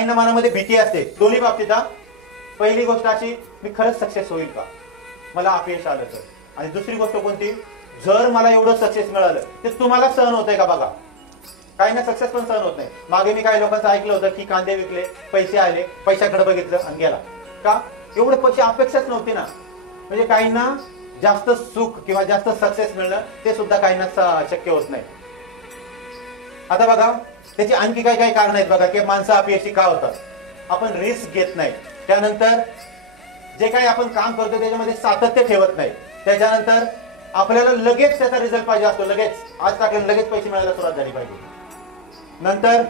काहींना मनामध्ये भीती असते दोन्ही बाबतीत. पहिली गोष्ट अशी, मी खरंच सक्सेस होईल का, मला अपयश आलं तर. आणि दुसरी गोष्ट कोणती, जर मला एवढं सक्सेस मिळालं ते तुम्हाला सहन होतंय का बघा. काहींना सक्सेस पण सहन होत नाही. मागे मी काही लोकांचं ऐकलं होतं की कांदे विकले, पैसे आले, पैशाकडे बघितलं आणि गेला. का, एवढे पैसे अपेक्षाच नव्हती ना. म्हणजे काहींना जास्त सुख किंवा जास्त सक्सेस मिळणं ते सुद्धा काहींना शक्य होत नाही. आता बघा त्याची आणखी काही काही कारण आहेत बघा की माणसं अपयशी का होतात. आपण रिस्क घेत नाही, त्यानंतर जे काही आपण काम करतो त्याच्यामध्ये सातत्य ठेवत नाही, त्याच्यानंतर आपल्याला लगेच त्याचा रिझल्ट पाहिजे असतो, लगेच आज टाकलं लगेच पैसे मिळायला सुरुवात झाली पाहिजे. नंतर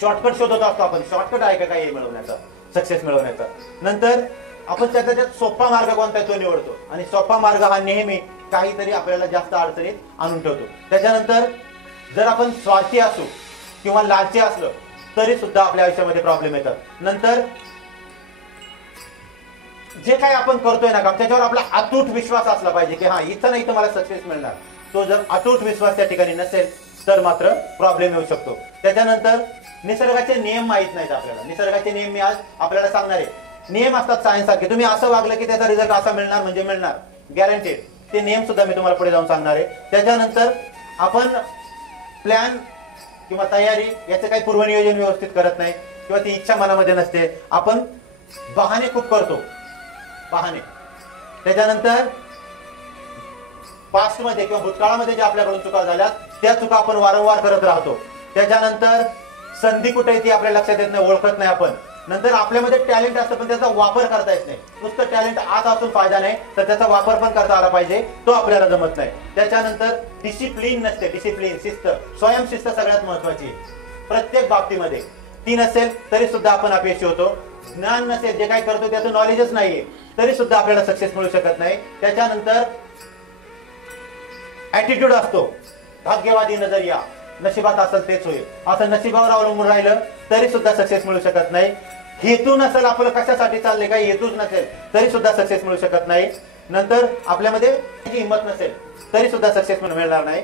शॉर्टकट शोधत असतो आपण, शॉर्टकट आहे का काही मिळवण्याचा, सक्सेस मिळवण्याचा. नंतर आपण त्याच्यात सोपा मार्ग कोणता आहे तो निवडतो आणि सोपा मार्ग हा नेहमी काहीतरी आपल्याला जास्त अडचणीत आणून ठेवतो. त्याच्यानंतर जर आपण स्वार्थी असू किंवा लालची असलो तरी सुद्धा आपल्या आयुष्यामध्ये प्रॉब्लेम येतात. नंतर जे काही आपण करतोय ना काम त्याच्यावर आपला अतूट विश्वास असला पाहिजे की हा इथं नाही तर मला सक्सेस मिळणार. तो जर अतूट विश्वास त्या ठिकाणी नसेल तर मात्र प्रॉब्लेम येऊ शकतो. त्याच्यानंतर निसर्गाचे नियम माहित नाहीत आपल्याला. निसर्गाचे नियम मी आज आपल्याला सांगणार आहे. नियम असतात सायन्स सारखे, तुम्ही असं वागलं की त्याचा रिझल्ट असा मिळणार म्हणजे मिळणार, गॅरंटेड. ते नियम सुद्धा मी तुम्हाला पुढे जाऊन सांगणार आहे. त्याच्यानंतर आपण प्लॅन किंवा तयारी याचं काही पूर्वनियोजन व्यवस्थित करत नाही किंवा ती इच्छा मनामध्ये नसते. आपण बहाणे खूप करतो, बहाणे. त्याच्यानंतर पास्ट मध्ये किंवा भूतकाळामध्ये ज्या आपल्याकडून चुका झाल्या त्या चुका आपण वारंवार करत राहतो. त्याच्यानंतर संधी कुठे आहे ती आपल्या लक्षात येत नाही, ओळखत नाही आपण. नंतर आपल्यामध्ये टॅलेंट असतं पण त्याचा वापर करता येत नाही. नुसतं टॅलेंट आज असून फायदा नाही, तर त्याचा वापर पण करता आला पाहिजे, तो आपल्याला जमत नाही. त्याच्यानंतर डिसिप्लिन नसते, डिसिप्लिन शिस्त, स्वयंशिस्त सगळ्यात महत्वाची प्रत्येक बाबतीमध्ये. ती नसेल तरी सुद्धा आपण अपयशी होतो. ज्ञान नसेल, जे काही करतो त्याचं नॉलेजच नाहीये तरी सुद्धा आपल्याला सक्सेस मिळू शकत नाही. त्याच्यानंतर ऍटिट्यूड असतो, भाग्यवादी नजरिया, नशिबात असेल तेच होईल असं नशिबावर अवलंबून राहिलं तरी सुद्धा सक्सेस मिळू शकत नाही. हेतू नसेल, आपलं कशासाठी चाललंय काही हेतूच नसेल तरी सुद्धा सक्सेस मिळू शकत नाही. नंतर आपल्यामध्ये हिंमत नसेल तरी सुद्धा सक्सेस मिळणार नाही.